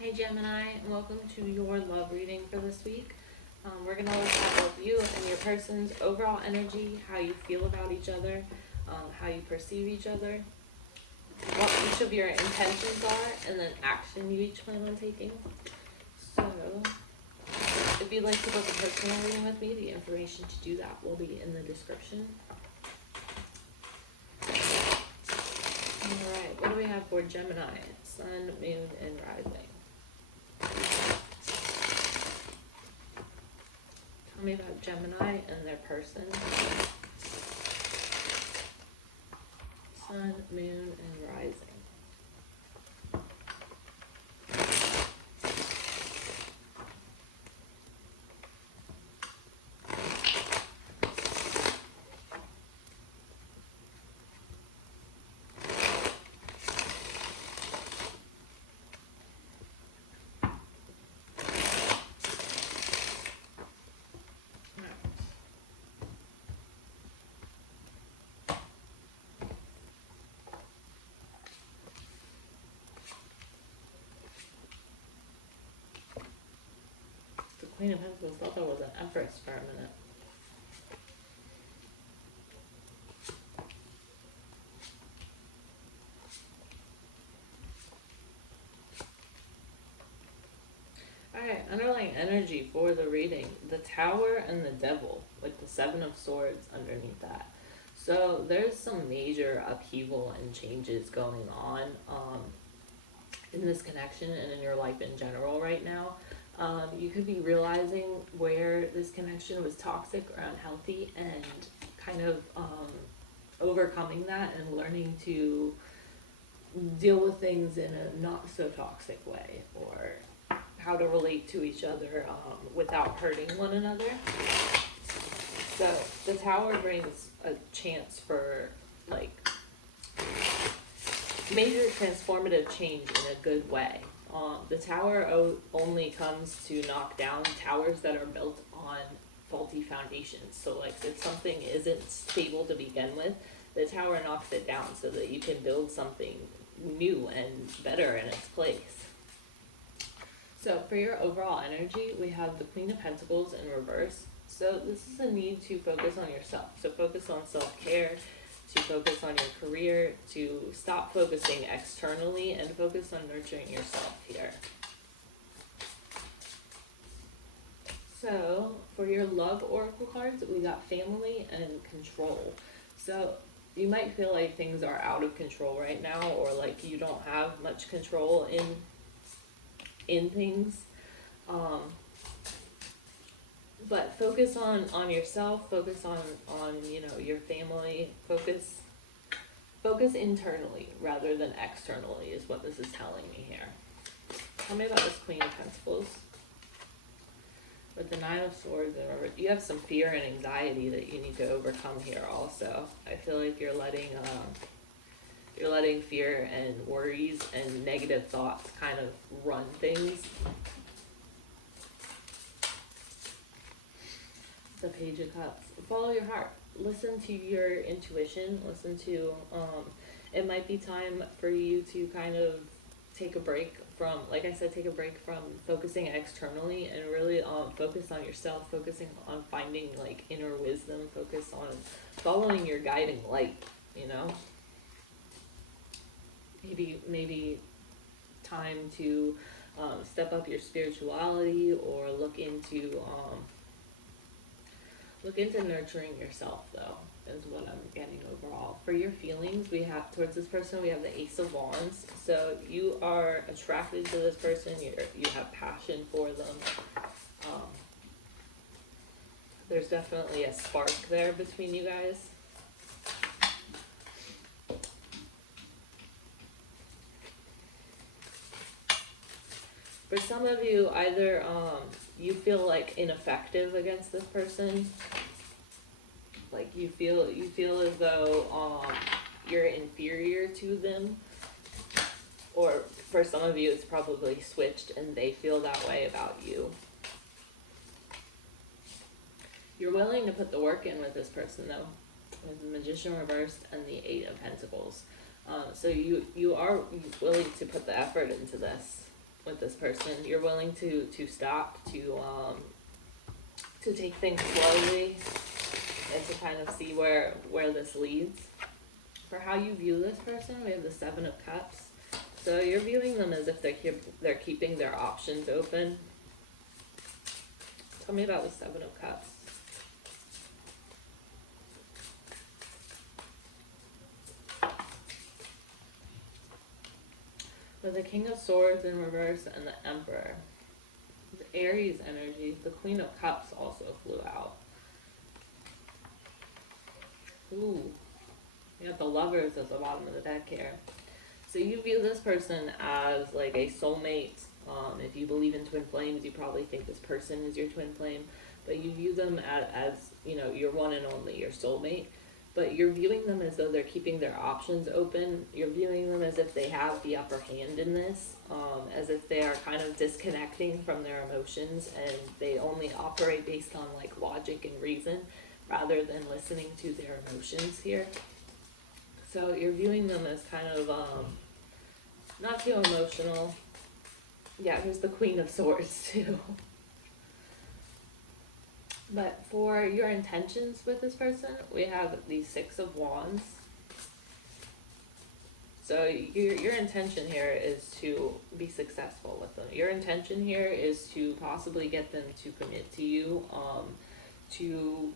Hey Gemini, and welcome to your love reading for this week. We're going to look at both you and your person's overall energy, how you feel about each other, how you perceive each other, what each of your intentions are, and then action you each plan on taking. So, if you'd like to book a personal reading with me, the information to do that will be in the description. Alright, what do we have for Gemini? Sun, Moon, and Rising. Tell me about Gemini and their person. Sun, Moon, and Rising. Queen of Pentacles thought that was an Empress for a minute. Alright, underlying energy for the reading. The Tower and the Devil, with the Seven of Swords underneath that. So there's some major upheaval and changes going on in this connection and in your life in general right now. You could be realizing where this connection was toxic or unhealthy and kind of overcoming that and learning to deal with things in a not so toxic way, or how to relate to each other without hurting one another. So the Tower brings a chance for like major transformative change in a good way. The Tower only comes to knock down towers that are built on faulty foundations. So like if something isn't stable to begin with, the Tower knocks it down so that you can build something new and better in its place. So for your overall energy, we have the Queen of Pentacles in reverse. So this is a need to focus on yourself. So focus on self-care, to focus on your career, to stop focusing externally and focus on nurturing yourself here. So for your love oracle cards, we got family and control. So you might feel like things are out of control right now, or like you don't have much control in things. But focus on yourself, focus on you know, your family, focus internally rather than externally is what this is telling me here. Tell me about this Queen of Pentacles. With the Nine of Swords, you have some fear and anxiety that you need to overcome here also. I feel like you're letting fear and worries and negative thoughts kind of run things. The Page of Cups. Follow your heart. Listen to your intuition. Listen to, it might be time for you to kind of take a break from, like I said, take a break from focusing externally and really focus on yourself, focusing on finding like inner wisdom, focus on following your guiding light, you know? Maybe time to step up your spirituality or look into nurturing yourself, though, is what I'm getting overall. For your feelings, we have towards this person, we have the Ace of Wands. So you are attracted to this person. You have passion for them. There's definitely a spark there between you guys. For some of you, either you feel like ineffective against this person, like you feel as though you're inferior to them, or for some of you it's probably switched and they feel that way about you. You're willing to put the work in with this person though, with the Magician reversed and the Eight of Pentacles. So you are willing to put the effort into this. with this person. You're willing to stop, to take things slowly, and to kind of see where this leads. For how you view this person, we have the Seven of Cups. So you're viewing them as if they're keeping their options open. Tell me about the Seven of Cups. With the King of Swords in reverse and the Emperor. The Aries energy, the Queen of Cups also flew out. Ooh, you have the Lovers at the bottom of the deck here. So you view this person as like a soulmate. If you believe in twin flames, you probably think this person is your twin flame. But you view them as you know, your one and only, your soulmate. But you're viewing them as though they're keeping their options open. You're viewing them as if they have the upper hand in this, as if they are kind of disconnecting from their emotions and they only operate based on like logic and reason rather than listening to their emotions here. So you're viewing them as kind of not too emotional. Yeah, here's the Queen of Swords too. But for your intentions with this person, we have the Six of Wands. So your intention here is to be successful with them. Your intention here is to possibly get them to commit to you, to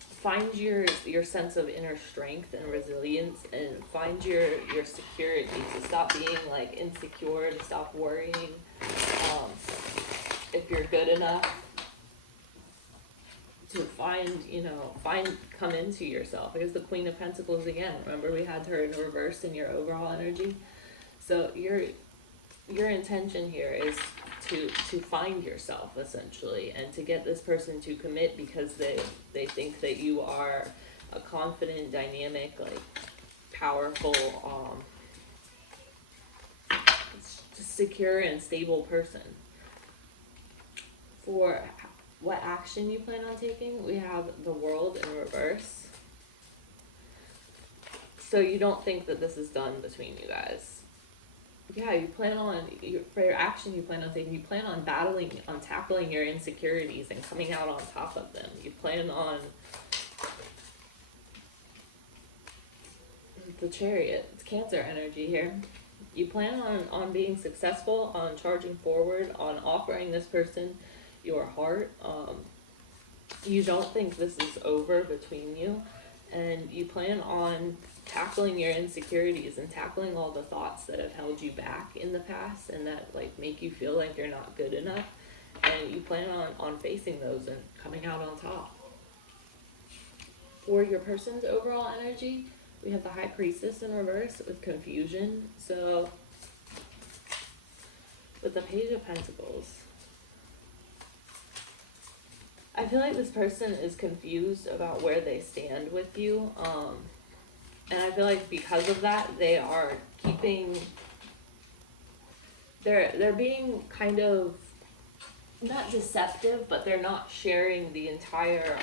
find your sense of inner strength and resilience, and find your security, to stop being like insecure, to stop worrying if you're good enough, to come into yourself. Here's the Queen of Pentacles again. Remember, we had her in reverse in your overall energy. So your intention here is to find yourself, essentially, and to get this person to commit because they think that you are a confident, dynamic, like powerful, secure and stable person. For what action you plan on taking, we have the World in reverse. So you don't think that this is done between you guys. Yeah, you plan on, for your action you plan on taking, you plan on tackling your insecurities and coming out on top of them. You plan on the Chariot. It's Cancer energy here. You plan on being successful, on charging forward, on offering this person your heart. You don't think this is over between you, and you plan on tackling your insecurities and tackling all the thoughts that have held you back in the past and that like make you feel like you're not good enough, and you plan on facing those and coming out on top. For your person's overall energy, we have the High Priestess in reverse with confusion. So with the Page of Pentacles, I feel like this person is confused about where they stand with you, and I feel like because of that, they are they're being kind of not deceptive, but they're not sharing the entire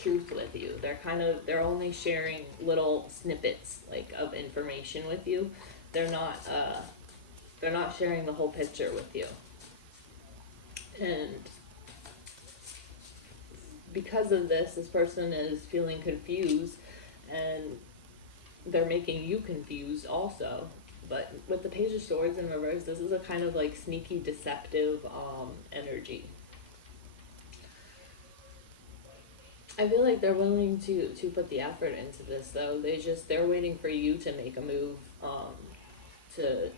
truth with you. They're only sharing little snippets like of information with you. They're not sharing the whole picture with you, and because of this person is feeling confused, and they're making you confused also. But with the Page of Swords in reverse, this is a kind of like sneaky, deceptive energy. I feel like they're willing to put the effort into this, though. They're waiting for you to make a move to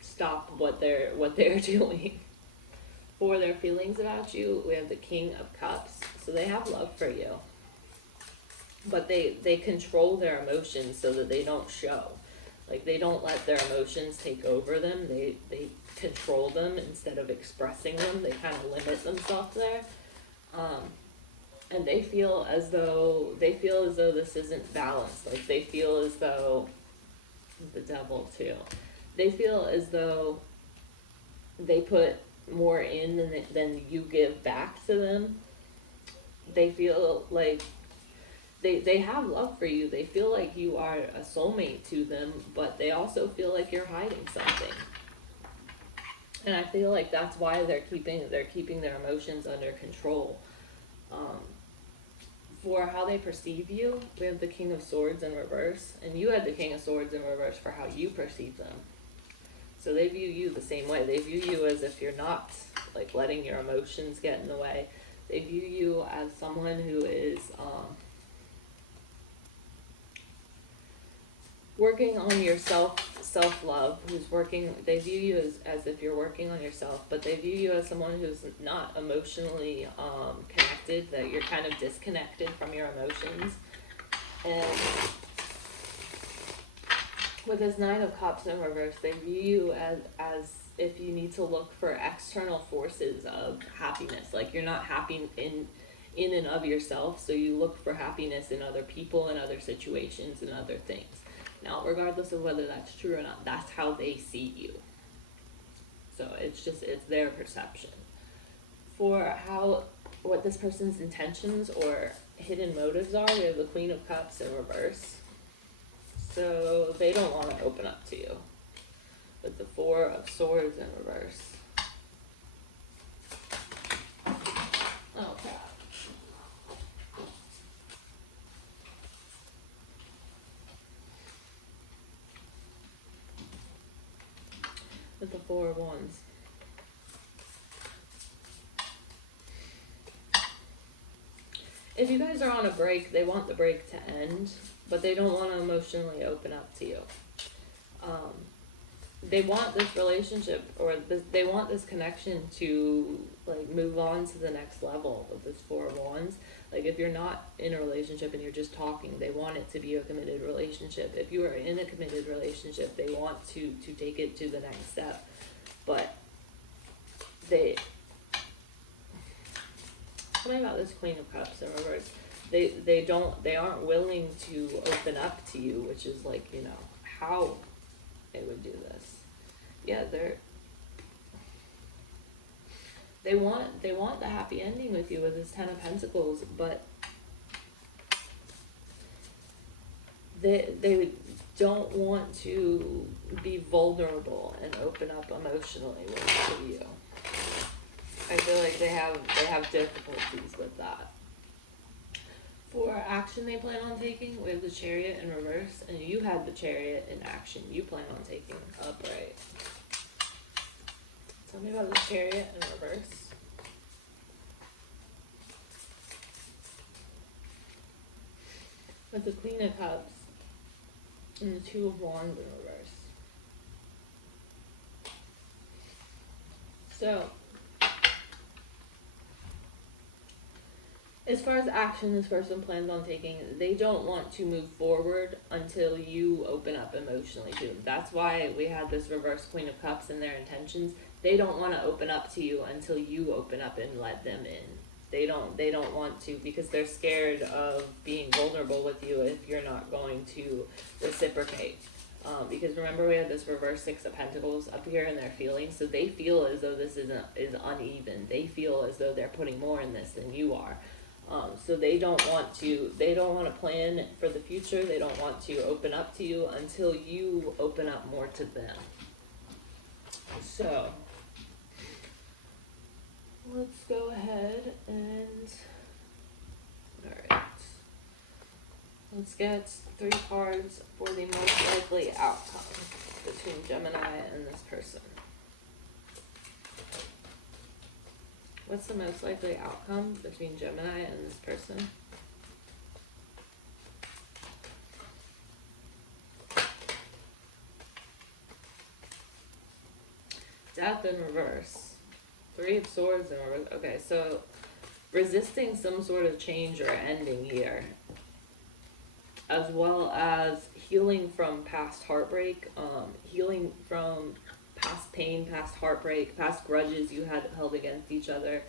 stop what they're doing. For their feelings about you, we have the King of Cups. So they have love for you, but they control their emotions so that they don't show. Like, they don't let their emotions take over them. They control them instead of expressing them. They kind of limit themselves there. And they feel as though this isn't balanced. Like, they feel as though, the Devil too, they feel as though they put more in than you give back to them. They feel like they have love for you. They feel like you are a soulmate to them, but they also feel like you're hiding something. And I feel like that's why they're keeping their emotions under control. Um, for how they perceive you, we have the King of Swords in reverse, and you had the King of Swords in reverse for how you perceive them. So they view you the same way. They view you as if you're not like letting your emotions get in the way. They view you as someone who is working on your self-love, who's working, they view you as if you're working on yourself, but they view you as someone who's not emotionally connected, that you're kind of disconnected from your emotions. And with this Nine of Cups in reverse, they view you as if you need to look for external forces of happiness. Like you're not happy in and of yourself, so you look for happiness in other people and other situations and other things. Now, regardless of whether that's true or not, that's how they see you. So it's their perception. For what this person's intentions or hidden motives are, we have the Queen of Cups in reverse. So they don't want to open up to you. With the Four of Swords in reverse. Okay. With the Four of Wands. If you guys are on a break, they want the break to end, but they don't want to emotionally open up to you. They want this relationship, or they want this connection to like move on to the next level with this Four of Wands. Like if you're not in a relationship and you're just talking, they want it to be a committed relationship. If you are in a committed relationship, they want to take it to the next step. But something about this Queen of Cups in reverse, they aren't willing to open up to you, which is like, how they would do this. Yeah, they want the happy ending with you with this Ten of Pentacles, but they don't want to be vulnerable and open up emotionally with you. I feel like they have difficulties with that. For action they plan on taking, we have the Chariot in reverse, and you had the Chariot in action. You plan on taking upright. Tell me about the Chariot in reverse. With the Queen of Cups and the Two of Wands in reverse. So, as far as action this person plans on taking, they don't want to move forward until you open up emotionally to them. That's why we had this reverse Queen of Cups in their intentions. They don't want to open up to you until you open up and let them in. They don't want to, because they're scared of being vulnerable with you if you're not going to reciprocate. Because remember, we had this reverse Six of Pentacles up here in their feelings, so they feel as though this is uneven. They feel as though they're putting more in this than you are. So they don't want to plan for the future. They don't want to open up to you until you open up more to them. So let's go ahead and, alright, let's get 3 cards for the most likely outcome between Gemini and this person. What's the most likely outcome between Gemini and this person? Death in reverse. 3 of Swords in reverse. Okay, so resisting some sort of change or ending here, as well as healing from past heartbreak, healing from past pain, past heartbreak, past grudges you had held against each other,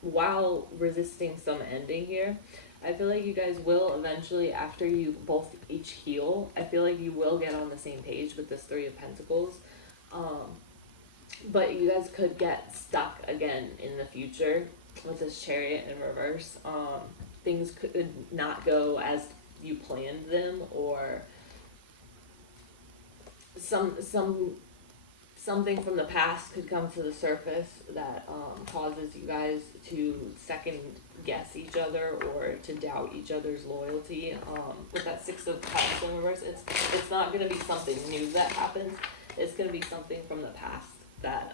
while resisting some ending here. I feel like you guys will eventually, after you both each heal, I feel like you will get on the same page with this 3 of Pentacles. But you guys could get stuck again in the future with this Chariot in reverse. Things could not go as you planned them, or some something from the past could come to the surface that causes you guys to second guess each other or to doubt each other's loyalty. With that Six of Cups in reverse, it's not going to be something new that happens. It's going to be something from the past that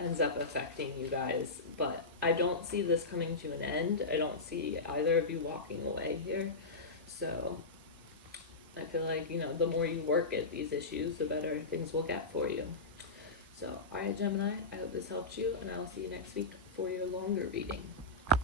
ends up affecting you guys. But I don't see this coming to an end. I don't see either of you walking away here. So I feel like, you know, the more you work at these issues, the better things will get for you. So, alright, Gemini, I hope this helped you, and I'll see you next week for your longer reading.